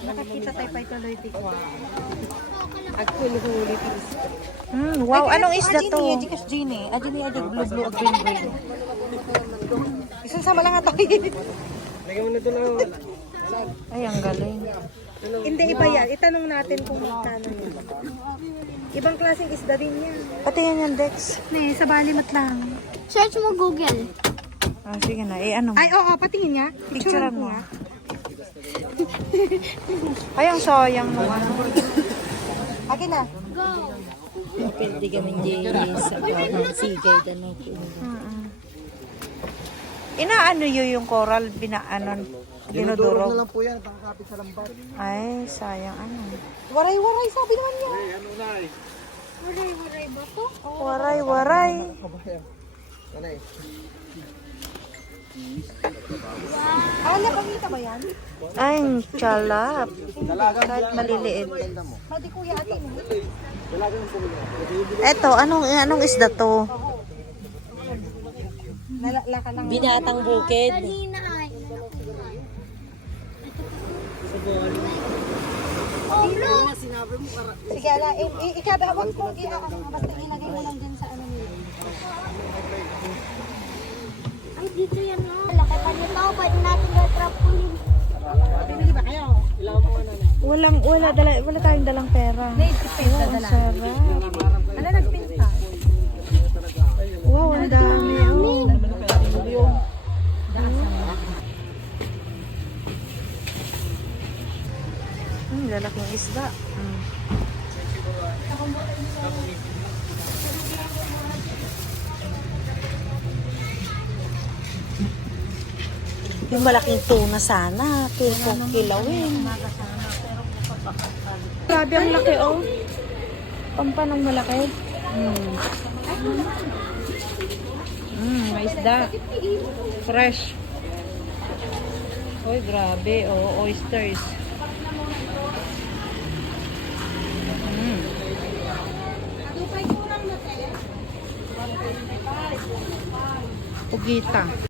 Nakakita tayo pa tuloy tikwa. Agkulhuli isda. Wow, anong isda to? Jikas Gini. Ajini aja blue ag green. Isang sama lang ato. Lagyan mo na ito lang. Ay, ang galing. Hindi iba yan. Itanong natin kung magkano yun. Ibang klaseng isda din yan. Pati yan yan, Dex. Ne, sa balimat lang. Search mo Google. Ah, sige na. Ano? Ay, oo, patingin nga. Picturean mo. Ay, ang sayang mo. Akin na. Go. Pwede kami sa sigay. Inaano yung coral? Dinudurog. lang po yan. Pangkapit sa lambat. Ay, sayang ano. Waray-waray, sabi naman niya. Ano na eh. Waray-waray ba to? Waray. Kabayan. Ano eh. Ah, nakakita ba yan? Ay, ang tsalap. Kahit maliliit. Pwede kuya atin. Eto, anong isda to? Nalaka lang. Binatang bukid. Kanina ay. Sige, ala. Ikabawag ko. Basta ilagay mo lang dyan sa ano nila. Ay, dito yan na. Laki pa nito. Pwede natin na-trampoline. Bibili ba kayo? Wala tayong dalang pera. Native na dala. Sarap. Ano nagpinta? Wow, ang dami. Lalaking isda. Yung malaking tuna sana. Kilawin. Grabe ang laki, oh. Pampanong malaki. May isda. Fresh. Oy, grabe. Oh, oysters. Pugita.